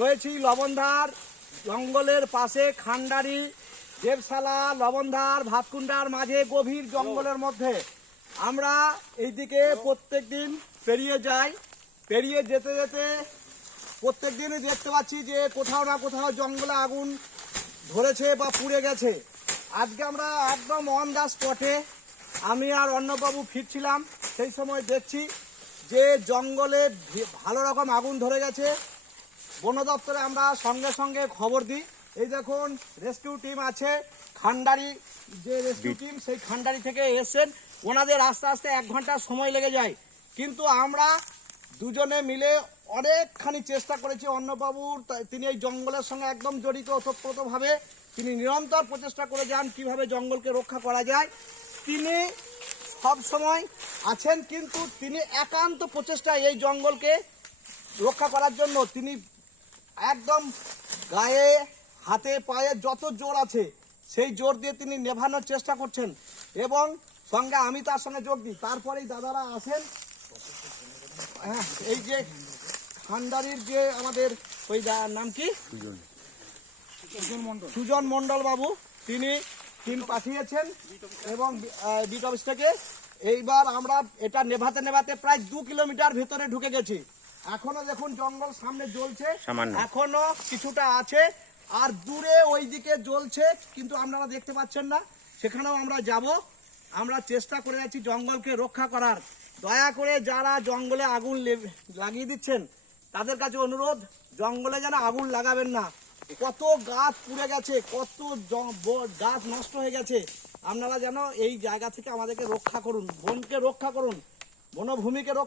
রয়েছি লবণধার জঙ্গলের পাশে, খান্ডারি, দেবশালা, লবণধার, ভাতকুন্ডার মাঝে গভীর জঙ্গলের মধ্যে আমরা এইদিকে প্রত্যেক দিন পেরিয়ে যাই। পেরিয়ে যেতে যেতে প্রত্যেক দিনই দেখতে পাচ্ছি যে কোথাও না কোথাও জঙ্গলে আগুন ধরেছে বা পুড়ে গেছে। আজকে আমরা একদম অন দ্য স্পটে, আমি আর অর্ণববাবু ফিরছিলাম, সেই সময় দেখছি যে জঙ্গলে ভালো রকম আগুন ধরে গেছে। বন দপ্তরে আমরা সঙ্গে সঙ্গে খবর দিই। এই দেখুন রেস্কিউ টিম আছে, খান্ডারি যে রেস্কিউ টিম, সেই খান্ডারি থেকে এসেছেন। ওনাদের আস্তে আস্তে 1 ঘন্টা সময় লেগে যায়, কিন্তু আমরা দুজনে মিলে অনেকখানি চেষ্টা করেছি। অর্ণববাবুর তিনি এই জঙ্গলের সঙ্গে একদম জড়িত ওতপ্রোতভাবে, তিনি নিরন্তর প্রচেষ্টা করে যান কিভাবে জঙ্গলকে রক্ষা করা যায়। তিনি সব সময় আছেন, কিন্তু তিনি একান্ত প্রচেষ্টা এই জঙ্গলকে রক্ষা করার জন্য তিনি একদম গায়ে হাতে পায়ে যত জোর আছে সেই জোর দিয়ে তিনি নেভানোর চেষ্টা করছেন, এবং সঙ্গে আমি তার সঙ্গে যোগ দিই। তারপরেই দাদারা আসেন। এই যে খান্ডারির যে আমাদের ওই নাম কি, সুজন মণ্ডল বাবু, তিনি টিম পাঠিয়েছেন এবং বিট অফিস থেকে। এইবার আমরা এটা নেভাতে নেভাতে প্রায় 2 কিলোমিটার ভেতরে ঢুকে গেছি। এখনো দেখুন জঙ্গল সামনে জ্বলছে, এখনো কিছুটা আছে, আর দূরে ওইদিকে জ্বলছে, কিন্তু আপনারা দেখতে পাচ্ছেন না। সেখানেও আমরা যাব। আমরা চেষ্টা করে যাচ্ছি জঙ্গলকে রক্ষা করার। দয়া করে যারা জঙ্গলে আগুন লাগিয়ে দিচ্ছেন তাদের কাছে অনুরোধ, জঙ্গলে যেন আগুন লাগাবেন না। কত গাছ পুড়ে গেছে, কত গাছ নষ্ট হয়ে গেছে। আপনারা যেন এই জায়গা থেকে আমাদেরকে রক্ষা করুন, বনকে রক্ষা করুন, বনভূমিকে রক্ষা